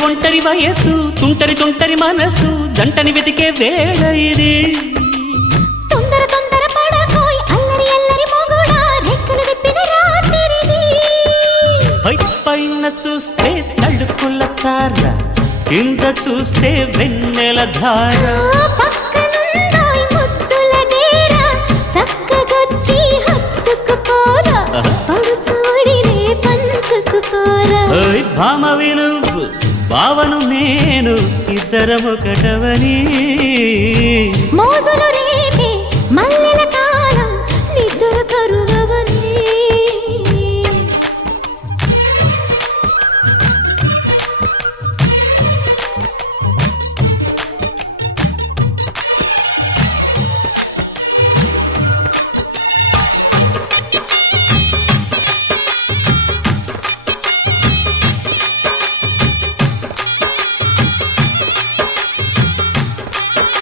ఒంటరి వయస్సు తుంటరి తుంటరి మనసు జంటని వెతికే వేళ ఇది తొందర తొందర పడకోయ్ అల్లరి అల్లరి మొగుడా రెక్కలు విప్పిన రాత్రిది పైన చూస్తే తడుకుల తార కింద చూస్తే వెన్నెల ధార పక్కనుందోయ్ ముద్దుల డేరా చక్కగొచ్చి హత్తుకుపోరా పడుచోడినే పంచుకుపోరా భామ విలువు భావను నేను ఇద్దరమొకటవని మోజులు